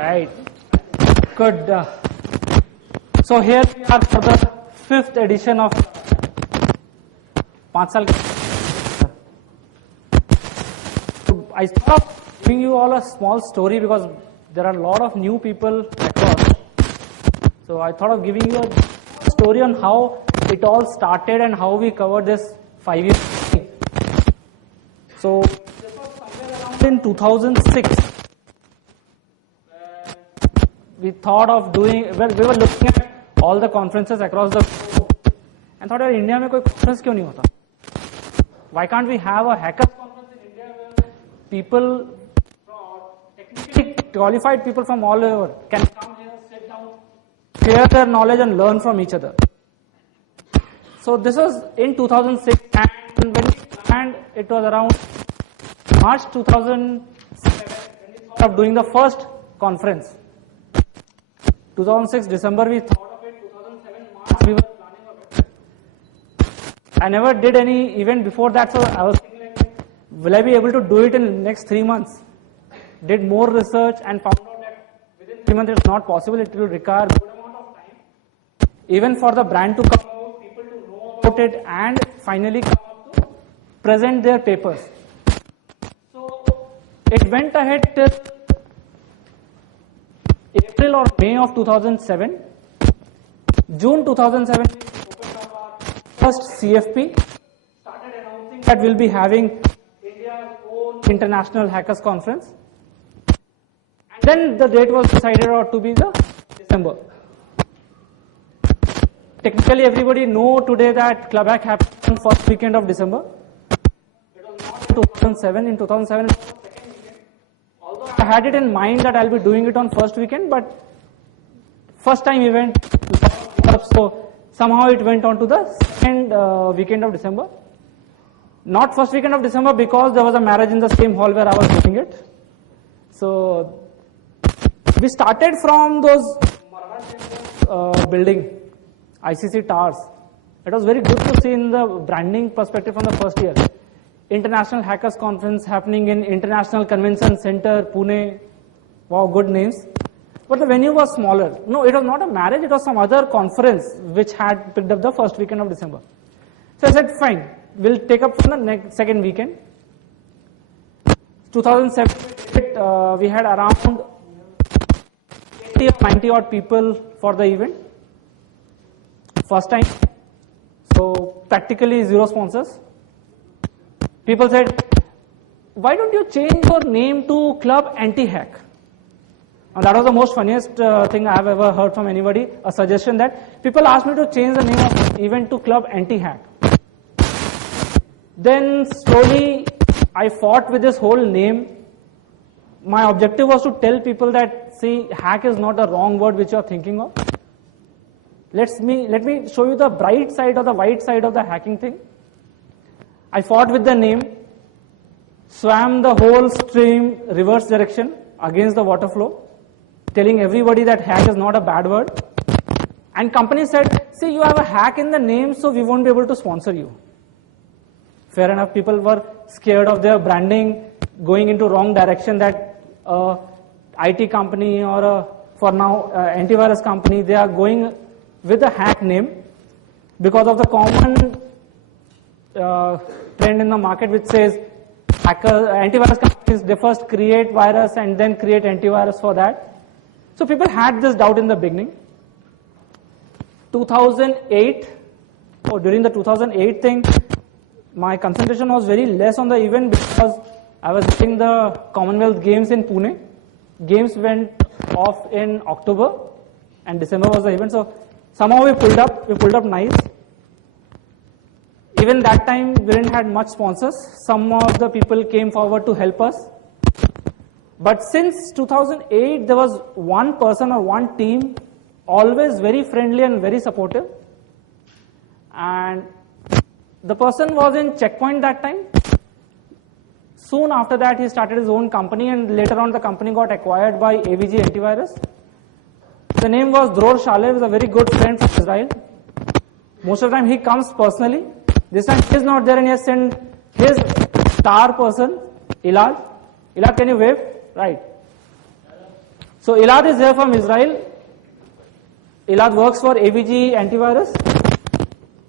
Right. Good. So here we are for the 5th edition of 5 साल. I thought of giving you all a small story because there are a lot of new people across. So I thought of giving you a story on how it all started and how we covered this 5 years. So this was somewhere around in 2006. We thought of doing, well, we were looking at all the conferences across the globe and thought, India mein koi conference kyun nahi hota? Why can't we have a hackers conference in India where people, technically qualified people from all over can come here, sit down, share their knowledge and learn from each other. So this was in 2006 and when we planned, it was around March 2007 when we thought of doing the first conference. 2006 December we thought of it, 2007 March we were planning of it. I never did any event before that, so I was thinking like, will I be able to do it in the next 3 months? Did more research and found out that within 3 months it's not possible, it will require a good amount of time. Even for the brand to come out, people to know about it and finally come up to present their papers. So it went ahead till April or May of 2007. June 2007, we opened up our first CFP, started announcing that we'll be having India's own international hackers conference. And then the date was decided to be the December. Technically, everybody know today that ClubHack happened on first weekend of December. It was not in 2007. In 2007, it was the second weekend. Although I had it in mind that I'll be doing it on first weekend, but first time event, so somehow it went on to the second weekend of December. Not first weekend of December because there was a marriage in the same hall where I was doing it. So we started from those building, ICC towers. It was very good to see in the branding perspective from the first year. International Hackers Conference happening in International Convention Center, Pune. Wow, good names. But the venue was smaller. No, it was not a marriage, it was some other conference which had picked up the first weekend of December. So I said, fine, we'll take up from the second weekend. 2007, we had around 80 or 90 odd people for the event. First time. So practically zero sponsors. People said, why don't you change your name to Club Anti-Hack? And that was the most funniest thing I have ever heard from anybody, a suggestion that people asked me to change the name of the event to Club Anti-Hack. Then slowly I fought with this whole name. My objective was to tell people that, see, hack is not a wrong word which you are thinking of. Let me show you the bright side or the white side of the hacking thing. I fought with the name, swam the whole stream reverse direction against the water flow, telling everybody that hack is not a bad word. And company said, see, you have a hack in the name, so we won't be able to sponsor you. Fair enough, people were scared of their branding going into wrong direction, that IT company or for now antivirus company, they are going with a hack name because of the common trend in the market which says antivirus companies, they first create virus and then create antivirus for that. So people had this doubt in the beginning. 2008, during the 2008 thing, my concentration was very less on the event because I was doing the Commonwealth Games in Pune. Games went off in October and December was the event. So somehow we pulled up nice. Even that time we didn't have much sponsors. Some of the people came forward to help us. But since 2008, there was one person or one team always very friendly and very supportive. And the person was in Checkpoint that time. Soon after that, he started his own company and later on the company got acquired by AVG Antivirus. The name was Dror Shalev, is a very good friend from Israel. Most of the time he comes personally. This time he is not there and he has sent his star person, Ilaj. Ilaj, can you wave? Right. So Elad is here from Israel. Elad works for AVG antivirus.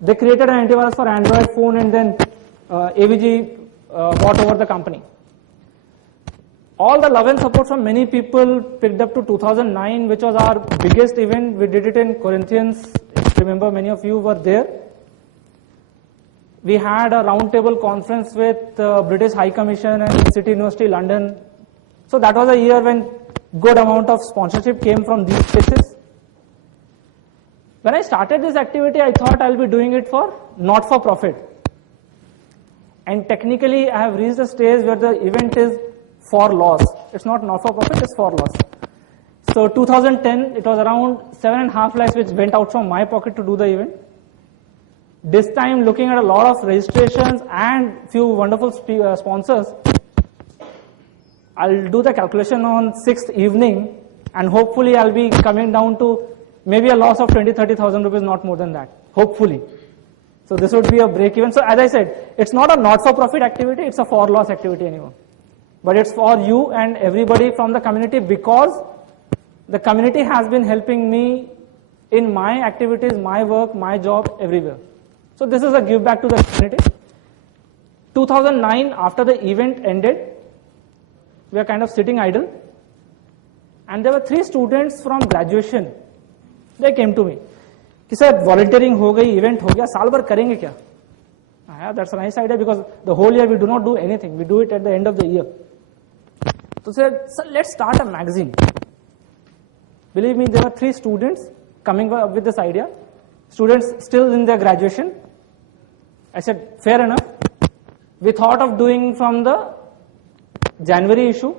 They created an antivirus for Android phone, and then AVG bought over the company. All the love and support from many people picked up to 2009, which was our biggest event. We did it in Corinthians. If you remember, many of you were there. We had a roundtable conference with British High Commission and City University London. So that was a year when good amount of sponsorship came from these places. When I started this activity, I thought I'll be doing it for not for profit. And technically, I have reached a stage where the event is for loss. It's not for profit, it's for loss. So 2010, it was around 7.5 lakhs which went out from my pocket to do the event. This time, looking at a lot of registrations and few wonderful sponsors, I'll do the calculation on 6th evening, and hopefully I'll be coming down to maybe a loss of 20,000-30,000 rupees, not more than that, hopefully. So this would be a break even. So as I said, it's not a not-for-profit activity, it's a for-loss activity anymore. But it's for you and everybody from the community, because the community has been helping me in my activities, my work, my job, everywhere. So this is a give back to the community. 2009, after the event ended, we were kind of sitting idle, and there were 3 students from graduation. They came to me. कि sir volunteering हो गई, event हो गया, साल भर करेंगे क्या? Yeah, that's a nice idea, because the whole year we do not do anything. We do it at the end of the year. So said, sir, let's start a magazine. Believe me, there were 3 students coming up with this idea. Students still in their graduation. I said, fair enough. We thought of doing from the January issue.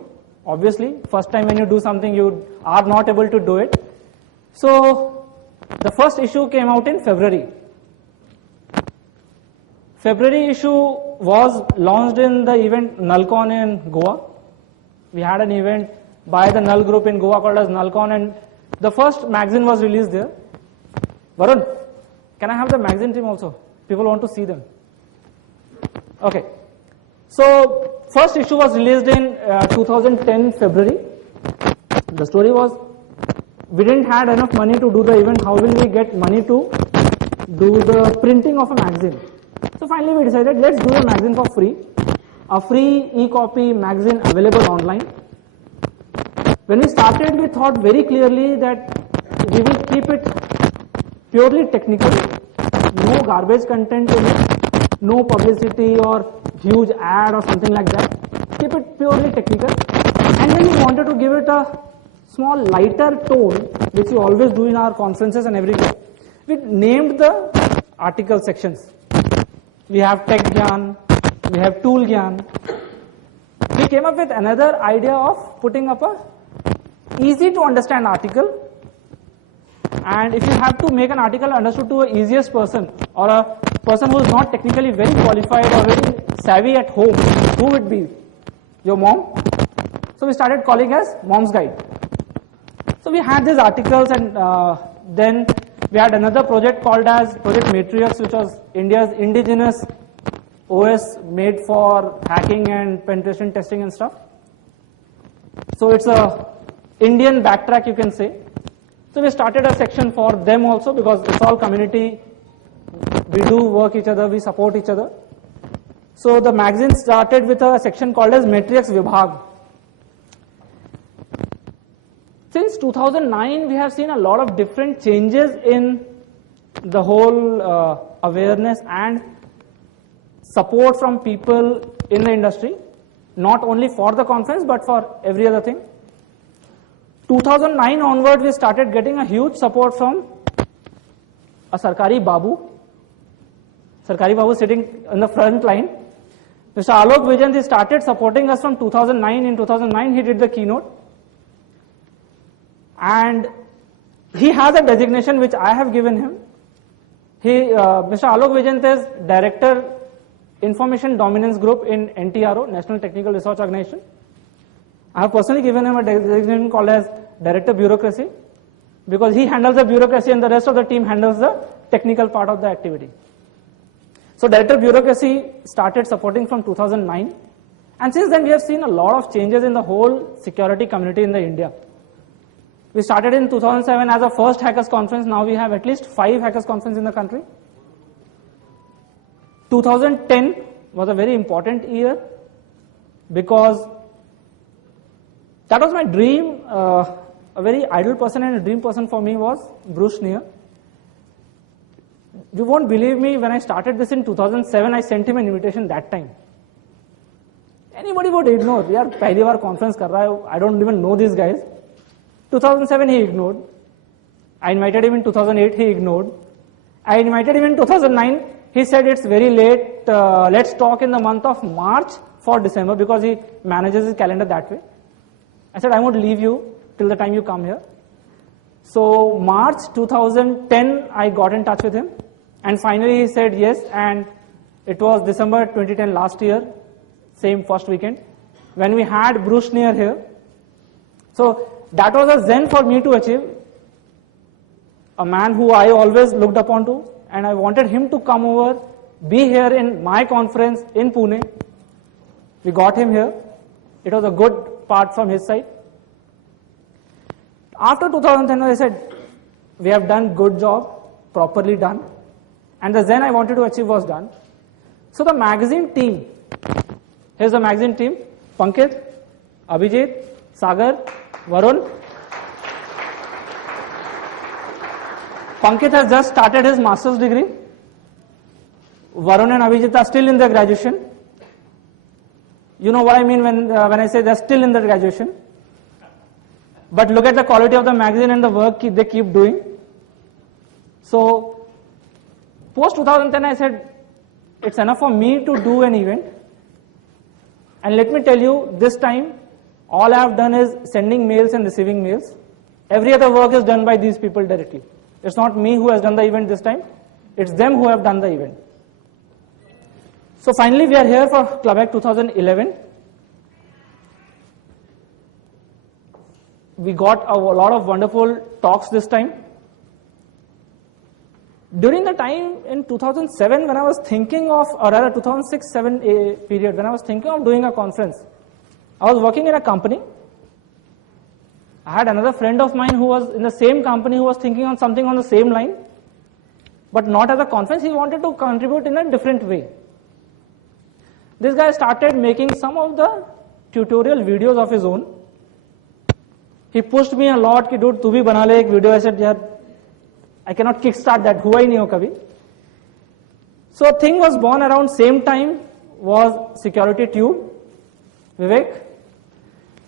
Obviously, first time when you do something, you are not able to do it. So the first issue came out in February. February issue was launched in the event NullCon in Goa. We had an event by the Null group in Goa called as NullCon, and the first magazine was released there. Varun, can I have the magazine team also? People want to see them. Okay. So first issue was released in 2010 February. The story was, we didn't had enough money to do the event. How will we get money to do the printing of a magazine? So finally we decided, let's do a magazine for free. A free e-copy magazine available online. When we started, we thought very clearly that we will keep it purely technical, no garbage content in it, no publicity or huge ad or something like that. Keep it purely technical. And then we wanted to give it a small lighter tone, which we always do in our conferences and everything. We named the article sections. We have Tech Gyan, we have Tool Gyan. We came up with another idea of putting up a easy to understand article. And if you have to make an article understood to an easiest person, or a person who is not technically very qualified or very savvy at home, who would be? Your mom? So we started calling as Mom's Guide. So we had these articles, and then we had another project called as Project Matrix, which was India's indigenous OS made for hacking and penetration testing and stuff. So it's a Indian backtrack, you can say. So we started a section for them also, because it's all community. We do work each other, we support each other. So the magazine started with a section called as Matrix Vibhag. Since 2009, we have seen a lot of different changes in the whole awareness and support from people in the industry, not only for the conference, but for every other thing. 2009 onward, we started getting a huge support from a Sarkari Babu. Sarkari Babu sitting in the front line. Mr. Alok Vijan, he started supporting us from 2009. In 2009, he did the keynote. And he has a designation which I have given him. Mr. Alok Vijan is Director, Information Dominance Group in NTRO, National Technical Research Organization. I have personally given him a designation called as Director Bureaucracy, because he handles the bureaucracy and the rest of the team handles the technical part of the activity. So Director Bureaucracy started supporting from 2009, and since then we have seen a lot of changes in the whole security community in India. We started in 2007 as a first hackers conference. Now we have at least 5 hackers conferences in the country. 2010 was a very important year because that was my dream. A very ideal person and a dream person for me was Bruce Schneier. You won't believe me, when I started this in 2007, I sent him an invitation that time. Anybody would ignore. यार पहली बार conference कर रहा है, I don't even know these guys. 2007 he ignored. I invited him in 2008, he ignored. I invited him in 2009, he said it's very late, let's talk in the month of March for December, because he manages his calendar that way. I said I won't leave you till the time you come here. So March 2010 I got in touch with him, and finally he said yes, and it was December 2010 last year, same first weekend, when we had Bruce Schneier here. So that was a zen for me to achieve. A man who I always looked upon to, and I wanted him to come over, be here in my conference in Pune. We got him here. It was a good part from his side. After 2010, I said, we have done good job, properly done, and the zen I wanted to achieve was done. So the magazine team, here's the magazine team: Pankit, Abhijit, Sagar, Varun. Pankit has just started his master's degree. Varun and Abhijit are still in their graduation. You know what I mean when I say they're still in their graduation. But look at the quality of the magazine and the work they keep doing. So, post 2010 I said, it's enough for me to do an event. And let me tell you, this time, all I have done is sending mails and receiving mails. Every other work is done by these people directly. It's not me who has done the event this time. It's them who have done the event. So finally we are here for ClubHack 2011. We got a lot of wonderful talks this time. During the time in 2007 when I was thinking of, or rather 2006-07 period, when I was thinking of doing a conference, I was working in a company. I had another friend of mine who was in the same company who was thinking on something on the same line, but not as a conference. He wanted to contribute in a different way. This guy started making some of the tutorial videos of his own. He pushed me a lot कि dude तू भी बना ले एक video. I said यार I cannot kickstart that, हुआ ही नहीं हो कभी. So a thing was born around same time was Security Tube. Vivek.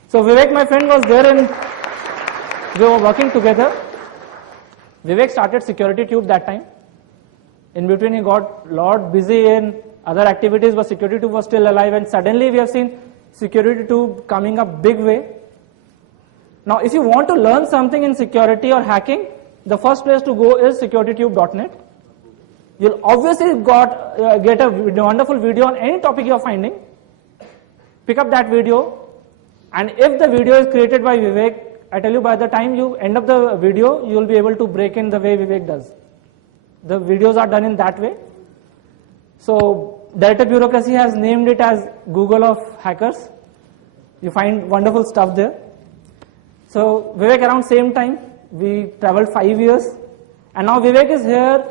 So Vivek, my friend, was there and we were working together. Vivek started Security Tube that time. In between he got a lot busy in other activities, but Security Tube was still alive, and suddenly we have seen Security Tube coming up big way. Now if you want to learn something in security or hacking, the first place to go is securitytube.net. You'll obviously get a wonderful video on any topic you're finding. Pick up that video, and if the video is created by Vivek, I tell you, by the time you end up the video, you'll be able to break in the way Vivek does. The videos are done in that way. So Delta Bureaucracy has named it as Google of hackers. You find wonderful stuff there. So Vivek, around same time, we traveled 5 years, and now Vivek is here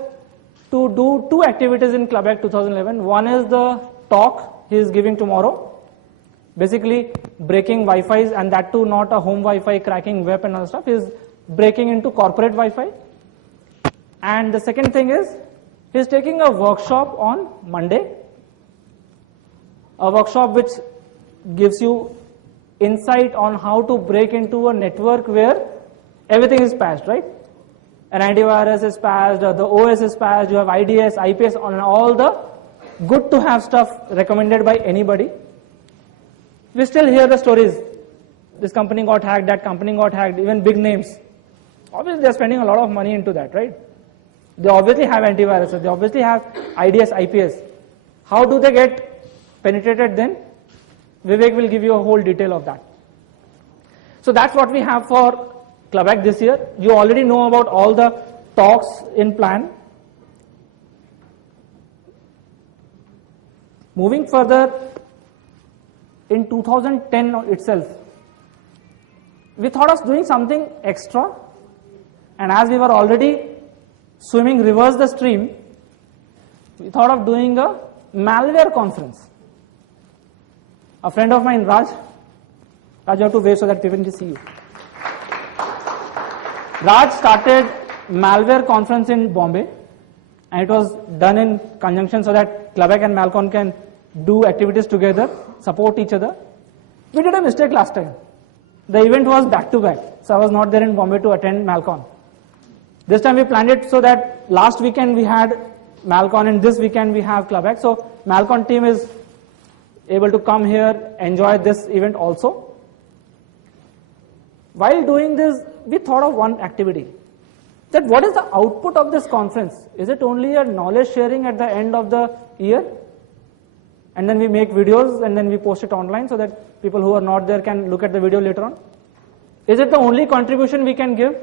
to do 2 activities in ClubHack 2011. One is the talk he is giving tomorrow. Basically breaking Wi-Fi's, and that too not a home Wi-Fi, cracking web and other stuff. Is breaking into corporate Wi-Fi. And the second thing is, he's taking a workshop on Monday. A workshop which gives you insight on how to break into a network where everything is patched, right? An antivirus is patched, the OS is patched, you have IDS, IPS, on all the good to have stuff recommended by anybody. We still hear the stories. This company got hacked, that company got hacked, even big names. Obviously, they're spending a lot of money into that, right? They obviously have antiviruses, they obviously have IDS, IPS. How do they get penetrated then? Vivek will give you a whole detail of that. So that's what we have for ClubHack this year. You already know about all the talks in plan. Moving further, in 2010 itself, we thought of doing something extra, and as we were already swimming reverse the stream, we thought of doing a malware conference. A friend of mine, Raj, you have to wave so that people can see you. Raj started malware conference in Bombay, and it was done in conjunction so that ClubHack and Malcon can do activities together, support each other. We did a mistake last time. The event was back to back, so I was not there in Bombay to attend Malcon. This time we planned it so that last weekend we had Malcon and this weekend we have ClubHack. So Malcon team is able to come here, enjoy this event also. While doing this, we thought of one activity. That what is the output of this conference? Is it only a knowledge sharing at the end of the year? And then we make videos and then we post it online so that people who are not there can look at the video later on? Is it the only contribution we can give?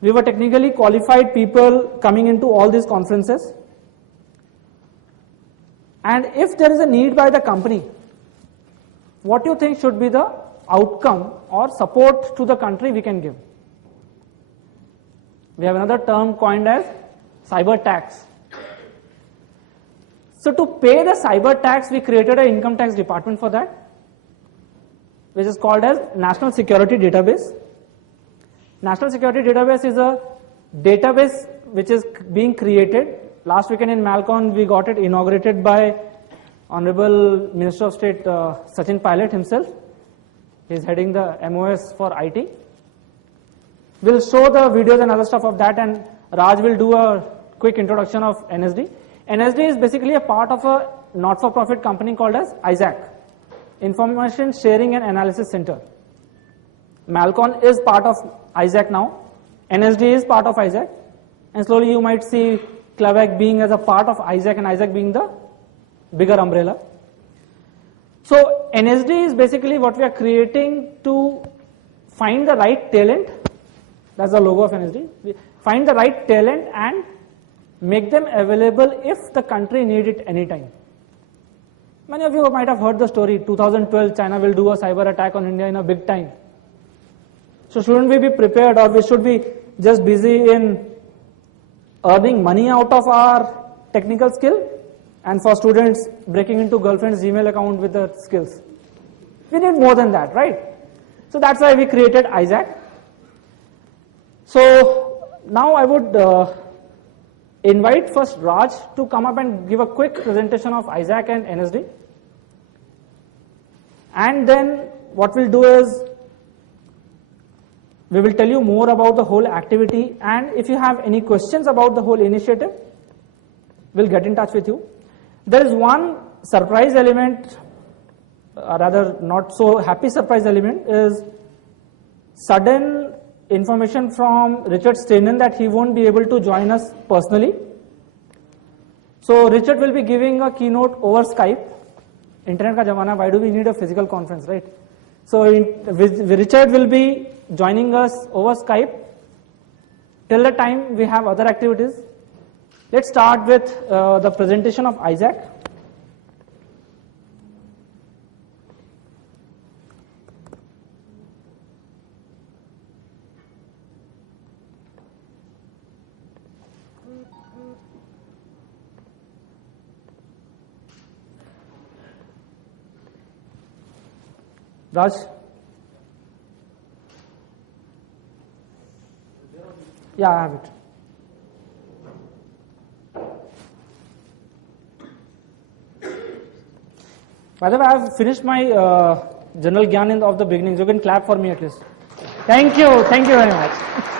We were technically qualified people coming into all these conferences. And if there is a need by the company, what do you think should be the outcome or support to the country we can give? We have another term coined as cyber tax. So to pay the cyber tax, we created an income tax department for that, which is called as National Security Database. National Security Database is a database which is being created. Last weekend in Malcon, we got it inaugurated by Honorable Minister of State Sachin Pilot himself. He is heading the MOS for IT. We'll show the videos and other stuff of that, and Raj will do a quick introduction of NSD. NSD is basically a part of a not-for-profit company called as ISAC, Information Sharing and Analysis Center. Malcon is part of ISAC now. NSD is part of ISAC. And slowly you might see ClubHack being as a part of ISAC and ISAC being the bigger umbrella. So NSD is basically what we are creating to find the right talent. That's the logo of NSD. We find the right talent and make them available if the country needs it anytime. Many of you might have heard the story, 2012 China will do a cyber attack on India in a big time. So shouldn't we be prepared, or we should be just busy in earning money out of our technical skill, and for students breaking into girlfriend's Gmail account with the skills? We need more than that, right? So that's why we created ISAC. So now I would invite first Raj to come up and give a quick presentation of ISAC and NSD. And then what we'll do is we will tell you more about the whole activity, and if you have any questions about the whole initiative, we'll get in touch with you. There is one surprise element, rather not so happy surprise element, is sudden information from Richard Stenen that he won't be able to join us personally. So Richard will be giving a keynote over Skype. Internet ka jamana, why do we need a physical conference, right? So Richard will be joining us over Skype. Till the time we have other activities. Let's start with the presentation of ISAC. Raj? Yeah, I have it. By the way, I have finished my general gyan of the beginning. You can clap for me at least. Thank you very much.